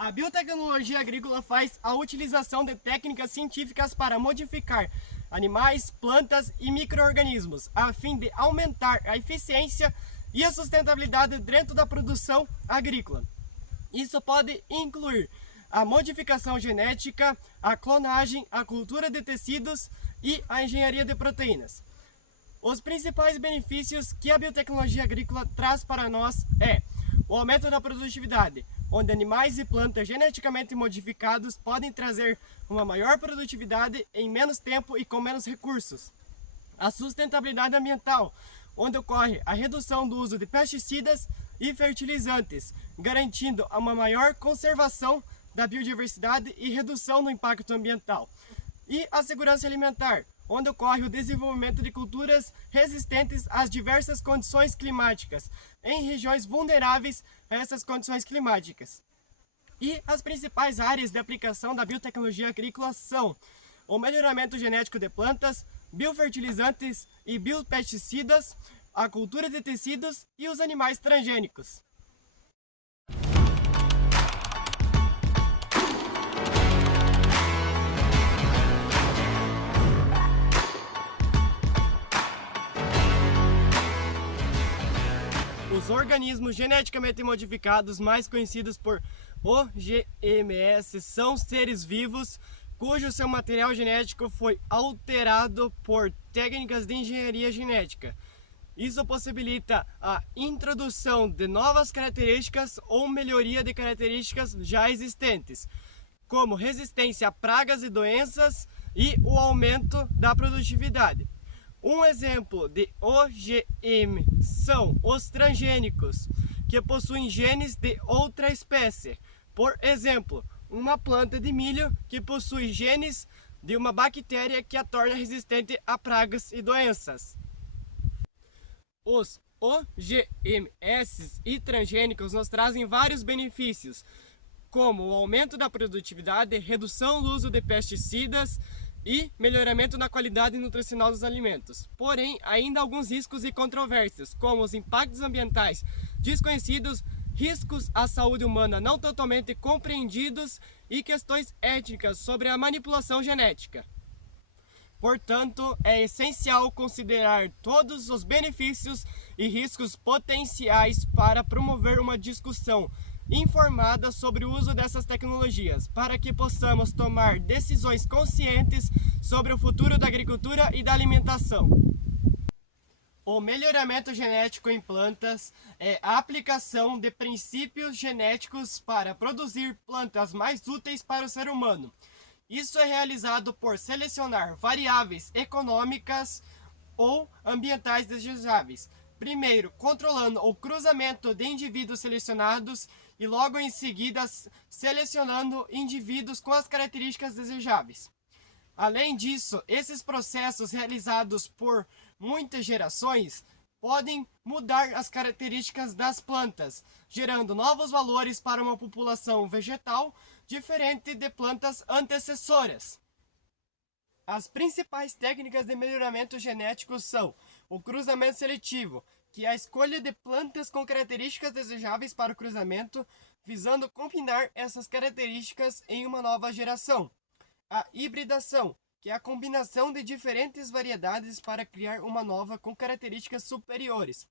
A biotecnologia agrícola faz a utilização de técnicas científicas para modificar animais, plantas e micro-organismos, a fim de aumentar a eficiência e a sustentabilidade dentro da produção agrícola. Isso pode incluir a modificação genética, a clonagem, a cultura de tecidos e a engenharia de proteínas. Os principais benefícios que a biotecnologia agrícola traz para nós é o aumento da produtividade, onde animais e plantas geneticamente modificados podem trazer uma maior produtividade em menos tempo e com menos recursos. A sustentabilidade ambiental, onde ocorre a redução do uso de pesticidas e fertilizantes, garantindo uma maior conservação da biodiversidade e redução do impacto ambiental. E a segurança alimentar, onde ocorre o desenvolvimento de culturas resistentes às diversas condições climáticas, em regiões vulneráveis a essas condições climáticas. E as principais áreas de aplicação da biotecnologia agrícola são o melhoramento genético de plantas, biofertilizantes e biopesticidas, a cultura de tecidos e os animais transgênicos. Os organismos geneticamente modificados, mais conhecidos por OGMs, são seres vivos cujo seu material genético foi alterado por técnicas de engenharia genética. Isso possibilita a introdução de novas características ou melhoria de características já existentes, como resistência a pragas e doenças e o aumento da produtividade. Um exemplo de OGM são os transgênicos, que possuem genes de outra espécie. Por exemplo, uma planta de milho que possui genes de uma bactéria que a torna resistente a pragas e doenças. Os OGMs e transgênicos nos trazem vários benefícios, como o aumento da produtividade, redução do uso de pesticidas e melhoramento na qualidade nutricional dos alimentos. Porém, ainda há alguns riscos e controvérsias, como os impactos ambientais desconhecidos, riscos à saúde humana não totalmente compreendidos e questões éticas sobre a manipulação genética. Portanto, é essencial considerar todos os benefícios e riscos potenciais para promover uma discussão informada sobre o uso dessas tecnologias, para que possamos tomar decisões conscientes sobre o futuro da agricultura e da alimentação. O melhoramento genético em plantas é a aplicação de princípios genéticos para produzir plantas mais úteis para o ser humano. Isso é realizado por selecionar variáveis econômicas ou ambientais desejáveis. Primeiro, controlando o cruzamento de indivíduos selecionados e logo em seguida selecionando indivíduos com as características desejáveis. Além disso, esses processos realizados por muitas gerações podem mudar as características das plantas, gerando novos valores para uma população vegetal diferente de plantas antecessoras. As principais técnicas de melhoramento genético são o cruzamento seletivo, que é a escolha de plantas com características desejáveis para o cruzamento, visando combinar essas características em uma nova geração. A hibridação, que é a combinação de diferentes variedades para criar uma nova com características superiores.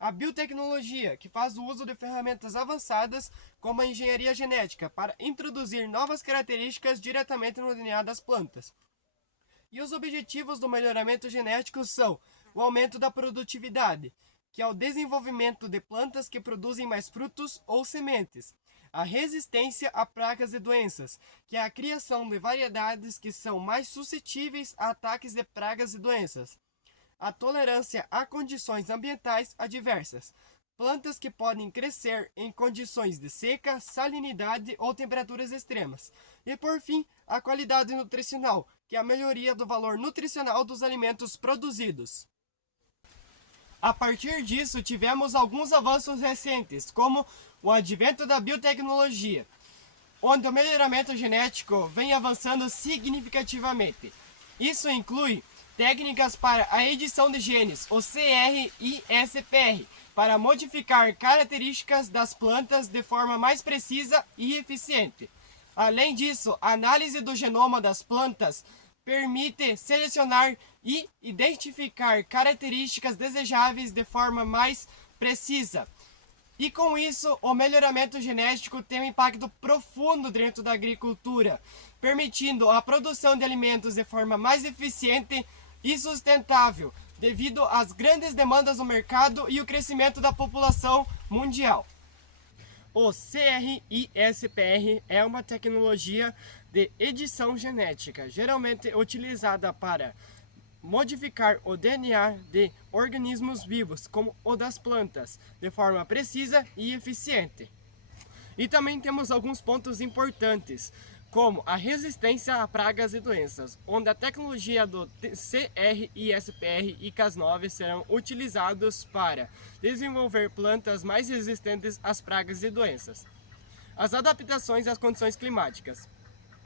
A biotecnologia, que faz o uso de ferramentas avançadas como a engenharia genética para introduzir novas características diretamente no DNA das plantas. E os objetivos do melhoramento genético são o aumento da produtividade, que é o desenvolvimento de plantas que produzem mais frutos ou sementes. A resistência a pragas e doenças, que é a criação de variedades que são mais suscetíveis a ataques de pragas e doenças. A tolerância a condições ambientais adversas, plantas que podem crescer em condições de seca, salinidade ou temperaturas extremas. E por fim, a qualidade nutricional, que é a melhoria do valor nutricional dos alimentos produzidos. A partir disso, tivemos alguns avanços recentes, como o advento da biotecnologia, onde o melhoramento genético vem avançando significativamente. Isso inclui técnicas para a edição de genes, o CR e SPR, para modificar características das plantas de forma mais precisa e eficiente. Além disso, a análise do genoma das plantas permite selecionar e identificar características desejáveis de forma mais precisa. E com isso, o melhoramento genético tem um impacto profundo dentro da agricultura, permitindo a produção de alimentos de forma mais eficiente e sustentável, devido às grandes demandas do mercado e o crescimento da população mundial. O CRISPR é uma tecnologia de edição genética, geralmente utilizada para modificar o DNA de organismos vivos, como o das plantas, de forma precisa e eficiente. E também temos alguns pontos importantes, como a resistência a pragas e doenças, onde a tecnologia do CRISPR e Cas9 serão utilizados para desenvolver plantas mais resistentes às pragas e doenças. As adaptações às condições climáticas,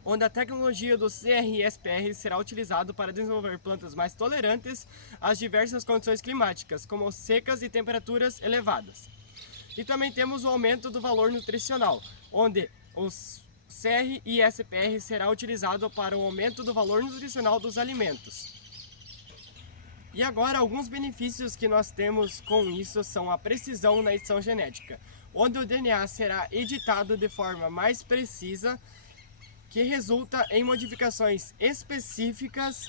onde a tecnologia do CRISPR será utilizado para desenvolver plantas mais tolerantes às diversas condições climáticas, como secas e temperaturas elevadas. E também temos o aumento do valor nutricional, onde os CRISPR será utilizado para o aumento do valor nutricional dos alimentos. E agora, alguns benefícios que nós temos com isso são a precisão na edição genética, onde o DNA será editado de forma mais precisa, que resulta em modificações específicas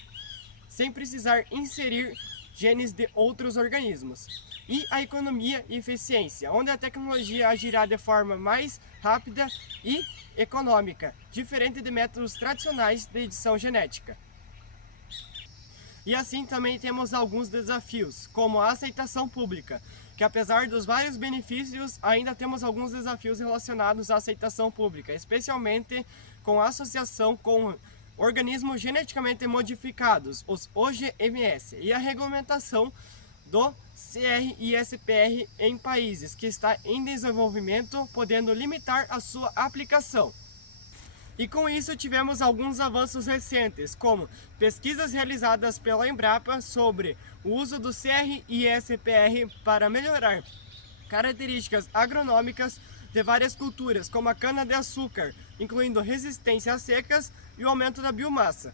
sem precisar inserir genes de outros organismos. E a economia e eficiência, onde a tecnologia agirá de forma mais rápida e econômica, diferente de métodos tradicionais de edição genética. E assim também temos alguns desafios, como a aceitação pública, que apesar dos vários benefícios, ainda temos alguns desafios relacionados à aceitação pública, especialmente com a associação com organismos geneticamente modificados, os OGMs, e a regulamentação do CRISPR em países que está em desenvolvimento, podendo limitar a sua aplicação. E com isso tivemos alguns avanços recentes, como pesquisas realizadas pela Embrapa sobre o uso do CRISPR para melhorar características agronômicas de várias culturas, como a cana-de-açúcar, incluindo resistência às secas e o aumento da biomassa.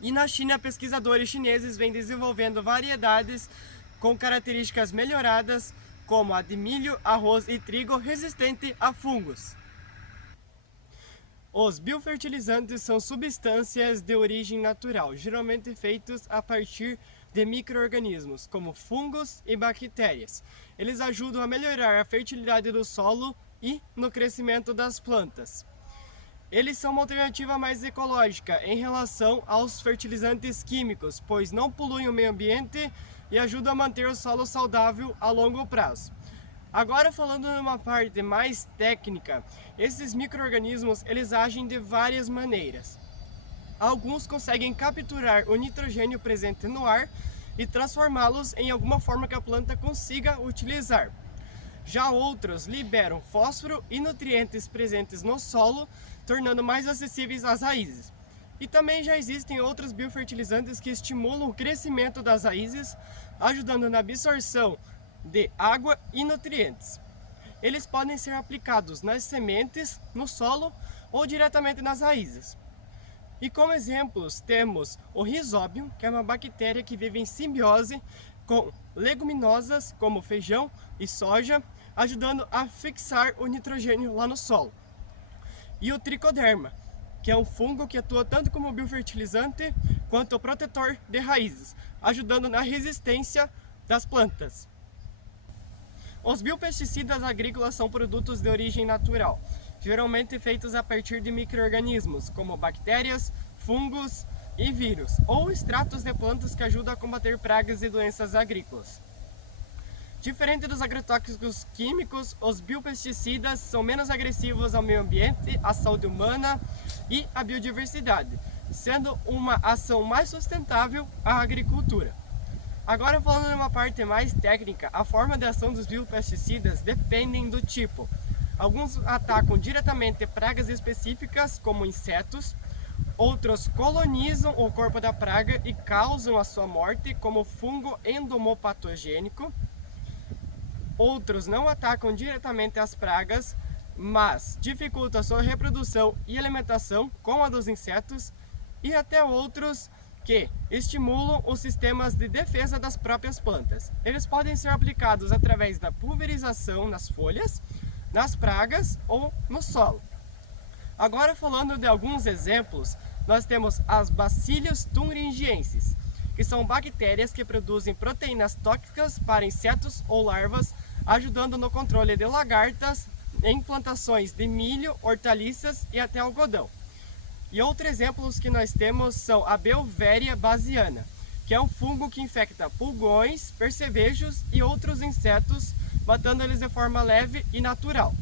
E na China, pesquisadores chineses vêm desenvolvendo variedades com características melhoradas, como a de milho, arroz e trigo resistente a fungos. Os biofertilizantes são substâncias de origem natural, geralmente feitos a partir de micro-organismos, como fungos e bactérias. Eles ajudam a melhorar a fertilidade do solo e no crescimento das plantas. Eles são uma alternativa mais ecológica em relação aos fertilizantes químicos, pois não poluem o meio ambiente e ajudam a manter o solo saudável a longo prazo. Agora, falando numa parte mais técnica, esses micro-organismos eles agem de várias maneiras. Alguns conseguem capturar o nitrogênio presente no ar e transformá-los em alguma forma que a planta consiga utilizar. Já outros liberam fósforo e nutrientes presentes no solo, tornando mais acessíveis às raízes. E também já existem outros biofertilizantes que estimulam o crescimento das raízes, ajudando na absorção de água e nutrientes. Eles podem ser aplicados nas sementes, no solo ou diretamente nas raízes. E como exemplos temos o Rhizobium, que é uma bactéria que vive em simbiose com leguminosas como feijão e soja, ajudando a fixar o nitrogênio lá no solo. E o Tricoderma, que é um fungo que atua tanto como biofertilizante quanto protetor de raízes, ajudando na resistência das plantas. Os biopesticidas agrícolas são produtos de origem natural, geralmente feitos a partir de micro-organismos, como bactérias, fungos e vírus, ou extratos de plantas que ajudam a combater pragas e doenças agrícolas. Diferente dos agrotóxicos químicos, os biopesticidas são menos agressivos ao meio ambiente, à saúde humana e à biodiversidade, sendo uma ação mais sustentável à agricultura. Agora, falando de uma parte mais técnica, a forma de ação dos biopesticidas dependem do tipo. Alguns atacam diretamente pragas específicas, como insetos, outros colonizam o corpo da praga e causam a sua morte, como fungo endomopatogênico. Outros não atacam diretamente as pragas, mas dificultam sua reprodução e alimentação, como a dos insetos, e até outros que estimulam os sistemas de defesa das próprias plantas. Eles podem ser aplicados através da pulverização nas folhas, nas pragas ou no solo. Agora, falando de alguns exemplos, nós temos as Bacillus thuringiensis, que são bactérias que produzem proteínas tóxicas para insetos ou larvas, ajudando no controle de lagartas em plantações de milho, hortaliças e até algodão. E outros exemplos que nós temos são a Beauveria bassiana, que é um fungo que infecta pulgões, percevejos e outros insetos, matando eles de forma leve e natural.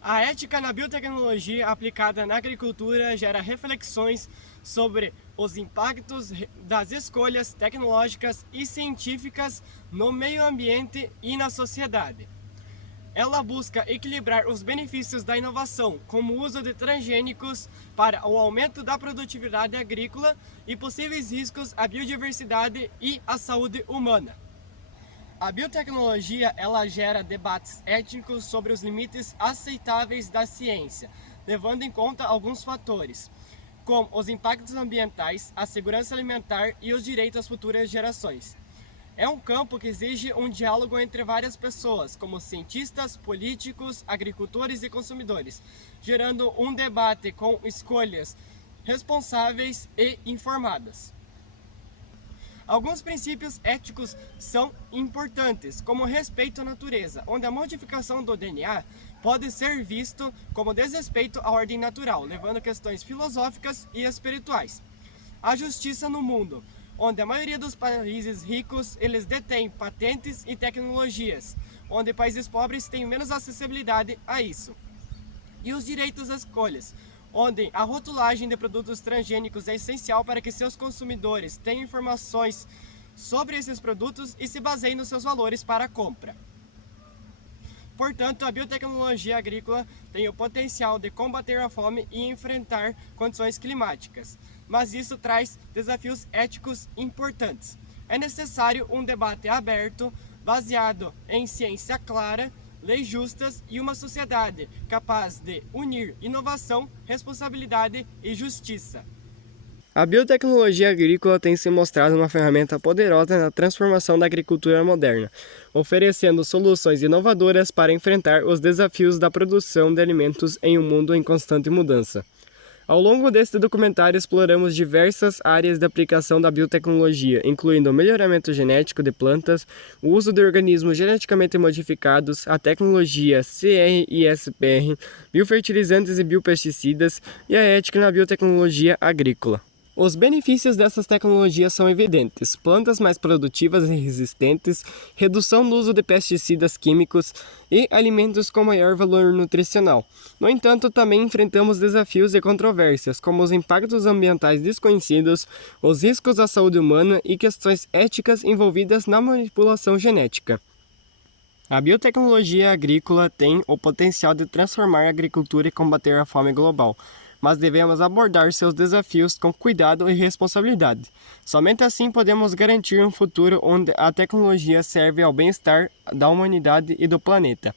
A ética na biotecnologia aplicada na agricultura gera reflexões sobre os impactos das escolhas tecnológicas e científicas no meio ambiente e na sociedade. Ela busca equilibrar os benefícios da inovação, como o uso de transgênicos para o aumento da produtividade agrícola e possíveis riscos à biodiversidade e à saúde humana. A biotecnologia ela gera debates éticos sobre os limites aceitáveis da ciência, levando em conta alguns fatores, como os impactos ambientais, a segurança alimentar e os direitos às futuras gerações. É um campo que exige um diálogo entre várias pessoas, como cientistas, políticos, agricultores e consumidores, gerando um debate com escolhas responsáveis e informadas. Alguns princípios éticos são importantes, como o respeito à natureza, onde a modificação do DNA pode ser visto como desrespeito à ordem natural, levando questões filosóficas e espirituais. A justiça no mundo, onde a maioria dos países ricos eles detêm patentes e tecnologias, onde países pobres têm menos acessibilidade a isso. E os direitos às escolhas, onde a rotulagem de produtos transgênicos é essencial para que seus consumidores tenham informações sobre esses produtos e se baseiem nos seus valores para a compra. Portanto, a biotecnologia agrícola tem o potencial de combater a fome e enfrentar condições climáticas, mas isso traz desafios éticos importantes. É necessário um debate aberto, baseado em ciência clara, leis justas e uma sociedade capaz de unir inovação, responsabilidade e justiça. A biotecnologia agrícola tem se mostrado uma ferramenta poderosa na transformação da agricultura moderna, oferecendo soluções inovadoras para enfrentar os desafios da produção de alimentos em um mundo em constante mudança. Ao longo deste documentário exploramos diversas áreas de aplicação da biotecnologia, incluindo o melhoramento genético de plantas, o uso de organismos geneticamente modificados, a tecnologia CRISPR, biofertilizantes e biopesticidas e a ética na biotecnologia agrícola. Os benefícios dessas tecnologias são evidentes: plantas mais produtivas e resistentes, redução no uso de pesticidas químicos e alimentos com maior valor nutricional. No entanto, também enfrentamos desafios e controvérsias, como os impactos ambientais desconhecidos, os riscos à saúde humana e questões éticas envolvidas na manipulação genética. A biotecnologia agrícola tem o potencial de transformar a agricultura e combater a fome global, mas devemos abordar seus desafios com cuidado e responsabilidade. Somente assim podemos garantir um futuro onde a tecnologia serve ao bem-estar da humanidade e do planeta.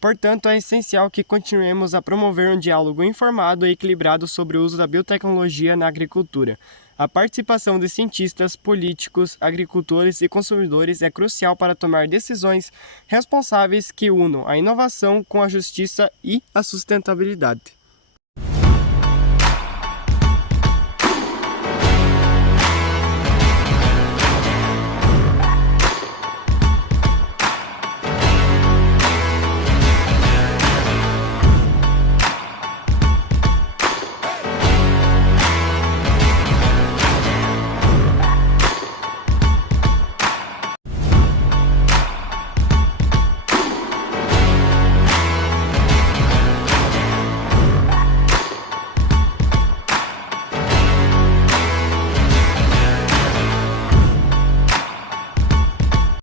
Portanto, é essencial que continuemos a promover um diálogo informado e equilibrado sobre o uso da biotecnologia na agricultura. A participação de cientistas, políticos, agricultores e consumidores é crucial para tomar decisões responsáveis que unam a inovação com a justiça e a sustentabilidade.